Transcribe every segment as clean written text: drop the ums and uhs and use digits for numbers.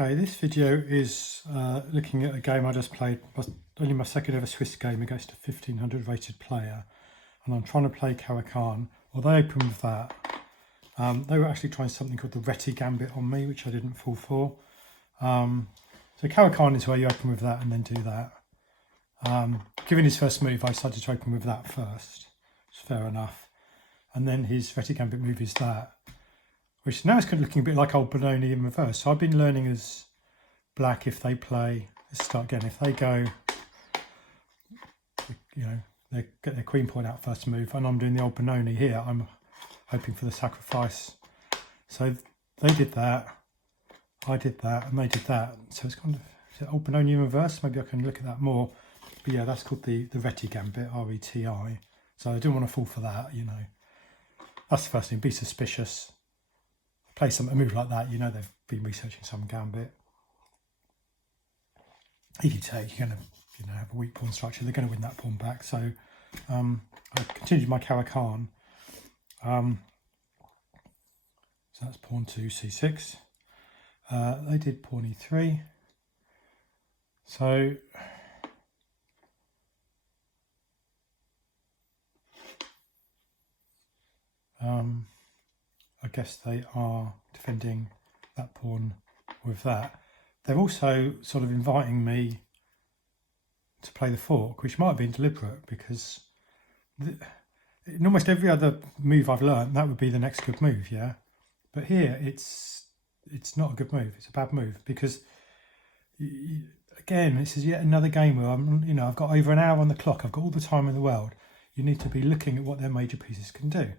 Okay, this video is looking at a game I just played, only my second ever Swiss game against a 1500 rated player, and I'm trying to play Caro Kann. Well, they opened with that. They were actually trying something called the Reti Gambit on me, which I didn't fall for. So Caro Kann is where you open with that and then do that. Given his first move, I decided to open with that first. It's fair enough. And then his Reti Gambit move is that, which now is kind of looking a bit like old Benoni in reverse. So I've been learning as black if they play, let's start again, if they go, you know, they get their queen pawn out first move, and I'm doing the old Benoni here, I'm hoping for the sacrifice. So they did that, I did that, and they did that. So it's kind of, is it old Benoni in reverse? Maybe I can look at that more. But yeah, that's called the Reti Gambit, R-E-T-I. So I didn't want to fall for that, you know. That's the first thing, be suspicious. Play a move like that, you know they've been researching some gambit. If you take, you're going to have a weak pawn structure, they're going to win that pawn back. So I continued my Caro Kann. So that's pawn to c6. They did pawn e3. So I guess they are defending that pawn with that. They're also sort of inviting me to play the fork, which might have been deliberate, because in almost every other move I've learned, that would be the next good move, yeah? But here, it's not a good move. It's a bad move, because, again, this is yet another game where I've got over an hour on the clock. I've got all the time in the world. You need to be looking at what their major pieces can do.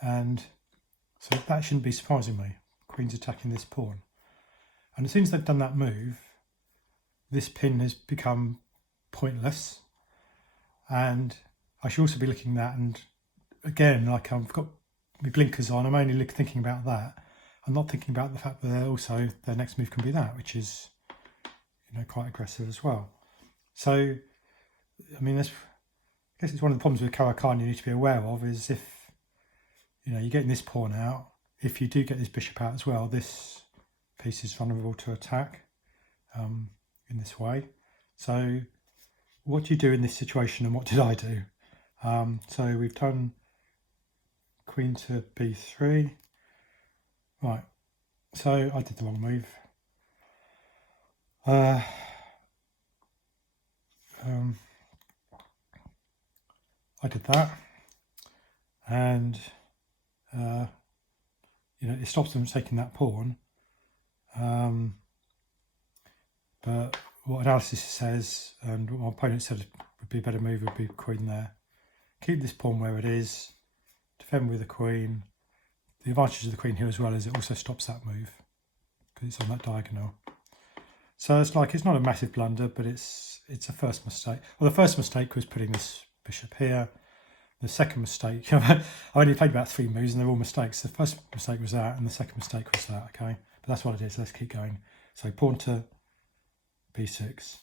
And so that shouldn't be surprising me. Queen's attacking this pawn. And as soon as they've done that move, this pin has become pointless. And I should also be looking at that, and again, like I've got my blinkers on, I'm only thinking about that. I'm not thinking about the fact that their next move can be that, which is, quite aggressive as well. So, I mean, I guess it's one of the problems with Caro Kann you need to be aware of, is if, you're getting this pawn out, if you do get this bishop out as well, this piece is vulnerable to attack in this way. So what do you do in this situation, and what did I do? So we've done queen to b3. Right, so I did the wrong move. I did that, and it stops them taking that pawn. But what analysis says, and what my opponent said would be a better move, would be queen there. Keep this pawn where it is, defend with the queen. The advantage of the queen here as well is it also stops that move, because it's on that diagonal. So it's not a massive blunder, but it's a first mistake. Well, the first mistake was putting this bishop here. The second mistake, I only played about 3 moves and they're all mistakes. The first mistake was that, and the second mistake was that, okay? But that's what it is, let's keep going. So pawn to b6.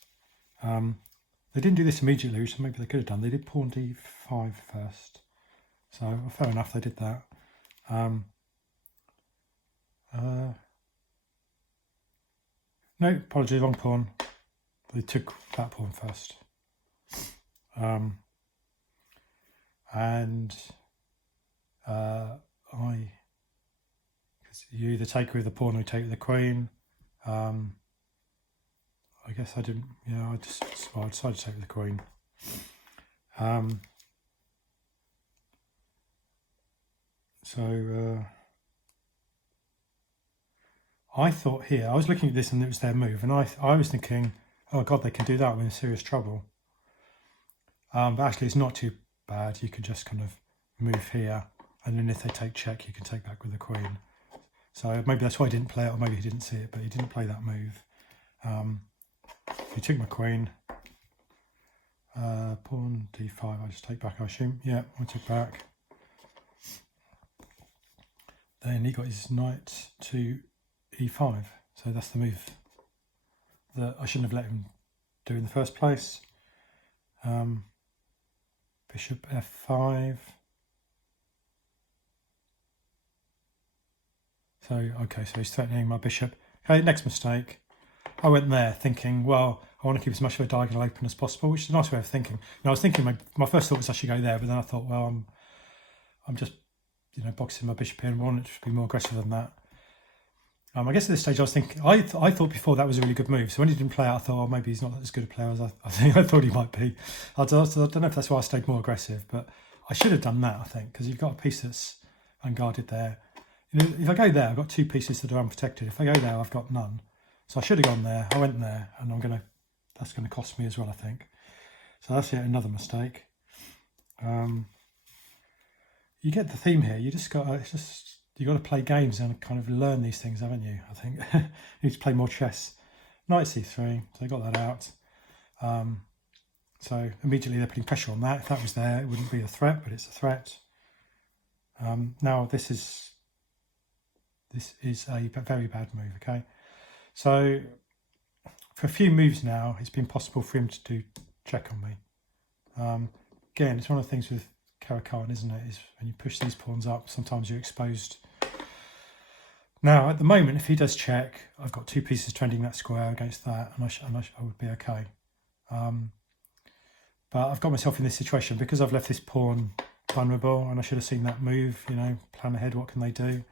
They didn't do this immediately, which maybe they could have done. They did pawn d5 first. So fair enough, they did that. No, apologies, wrong pawn. They took that pawn first. Because you either take with the pawn or you take with the queen. I guess I didn't, I decided to take with the queen. I thought here, I was looking at this and it was their move, and I was thinking, oh God, they can do that, we're in serious trouble. But actually it's not too bad. You could just kind of move here, and then if they take check, you can take back with the queen. So maybe that's why he didn't play it, or maybe he didn't see it, but he didn't play that move. He took my queen. Pawn d5, I just take back, I assume. Yeah, I took back. Then he got his knight to e5. So that's the move that I shouldn't have let him do in the first place. Bishop f5. So, okay, so he's threatening my bishop. Okay, next mistake. I went there thinking, well, I want to keep as much of a diagonal open as possible, which is a nice way of thinking. And I was thinking, my first thought was I should go there, but then I thought, well, I'm just, boxing my bishop here and wanted to be more aggressive than that. I guess at this stage I was thinking, I thought before that was a really good move. So when he didn't play out, I thought, oh, maybe he's not as good a player as I thought he might be. I don't know if that's why I stayed more aggressive, but I should have done that, I think, because you've got a piece that's unguarded there. If I go there, I've got two pieces that are unprotected. If I go there, I've got none. So I should have gone there. I went there, and that's going to cost me as well, I think. So that's yet another mistake. You get the theme here. You got to play games and kind of learn these things, haven't you? I think you need to play more chess. Knight c3. So I got that out. So immediately they're putting pressure on that. If that was there, it wouldn't be a threat, but it's a threat. Now this is a very bad move. Okay. So for a few moves now, it's been possible for him to do check on me. Again, it's one of the things with Caro Kann, isn't it? Is when you push these pawns up, sometimes you're exposed. Now, at the moment, if he does check, I've got two pieces trending that square against that, and I would be okay. But I've got myself in this situation because I've left this pawn vulnerable, and I should have seen that move, plan ahead, what can they do?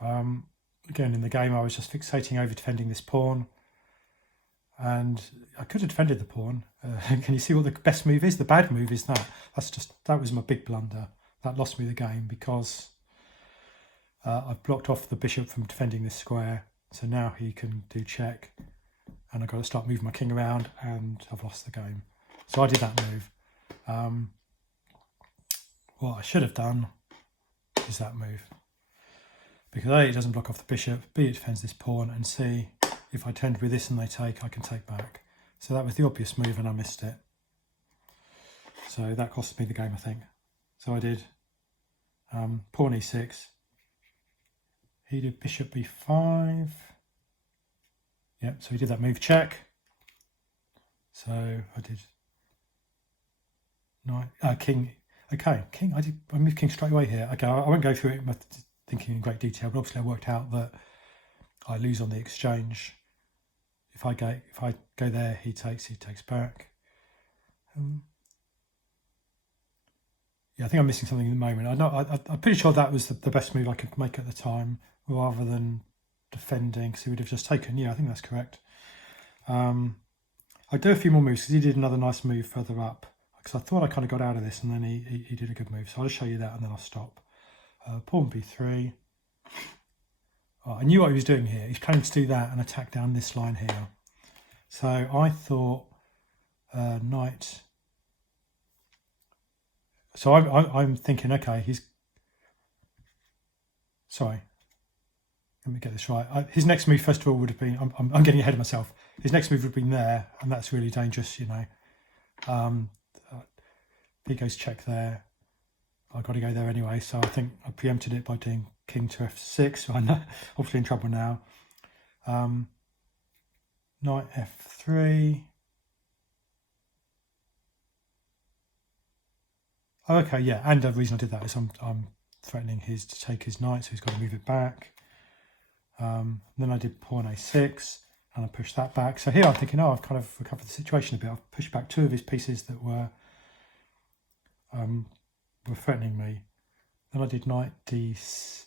Again, in the game, I was just fixating over defending this pawn, and I could have defended the pawn. Can you see what the best move is? The bad move is that. That was my big blunder. That lost me the game because I've blocked off the bishop from defending this square. So now he can do check, and I've got to start moving my king around, and I've lost the game. So I did that move. What I should have done is that move. Because A, it doesn't block off the bishop, B, it defends this pawn, and C, if I tend with this and they take, I can take back. So that was the obvious move and I missed it. So that cost me the game, I think. So I did pawn e6. He did bishop b5. Yep, so he did that move check. So I did knight, king. Okay, king, I moved king straight away here. Okay, I won't go through it thinking in great detail, but obviously I worked out that I lose on the exchange. If I go there, he takes back. Yeah, I think I'm missing something at the moment. I'm pretty sure that was the best move I could make at the time, rather than defending, because he would have just taken. Yeah, I think that's correct. I'll do a few more moves because he did another nice move further up. Because I thought I kind of got out of this, and then he did a good move. So I'll just show you that, and then I'll stop. Pawn b3. Oh, I knew what he was doing here. He's planning to do that and attack down this line here. So I thought knight. So I'm thinking, okay, sorry. Let me get this right. His next move, first of all, would have been. I'm getting ahead of myself. His next move would have been there, and that's really dangerous, He goes check there. I've got to go there anyway, so I think I preempted it by doing king to f6. So I'm obviously in trouble now. Knight f3. Oh, okay, yeah, and the reason I did that is I'm threatening to take his knight, so he's got to move it back. Then I did pawn a6, and I pushed that back. So here I'm thinking, I've kind of recovered the situation a bit. I've pushed back two of his pieces that were threatening me. Then I did knight d7.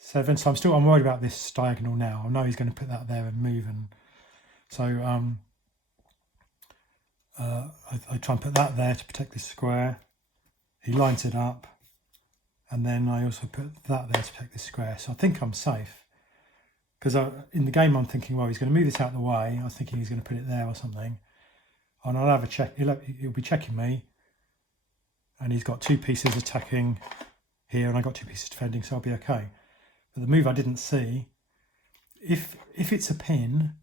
So I'm worried about this diagonal now. I know he's going to put that there and move, and so I try and put that there to protect this square. He lines it up, and then I also put that there to protect this square. So I think I'm safe, because in the game I'm thinking, well, he's going to move this out of the way. I was thinking he's going to put it there or something, and I'll have a check. He'll be checking me, and he's got two pieces attacking here, and I got two pieces defending, so I'll be okay. But the move I didn't see, if it's a pin,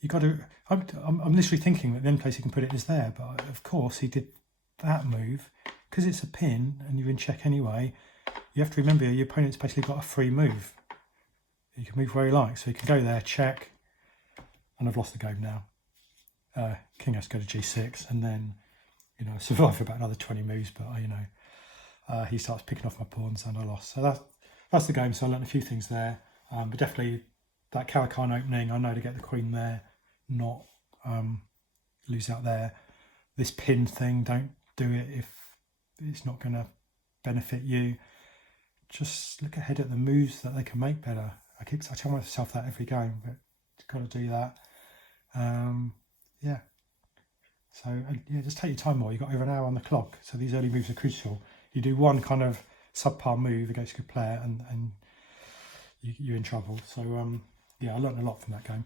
you got to. I'm literally thinking that the only place he can put it is there, but of course he did that move. Because it's a pin and you're in check anyway, you have to remember your opponent's basically got a free move. He can move where he likes, so he can go there, check, and I've lost the game now. King has to go to g6, and then survive for about another 20 moves, but he starts picking off my pawns, and I lost. So that's the game. So I learned a few things there, but definitely that Caro Kann opening, I know to get the queen there, not lose out there. This pin thing, don't do it if it's not going to benefit you. Just look ahead at the moves that they can make better. I tell myself that every game, but you've got to do that. Yeah. So yeah, just take your time more. You've got over an hour on the clock, so these early moves are crucial. You do one kind of subpar move against a good player, and you're in trouble. So yeah, I learned a lot from that game.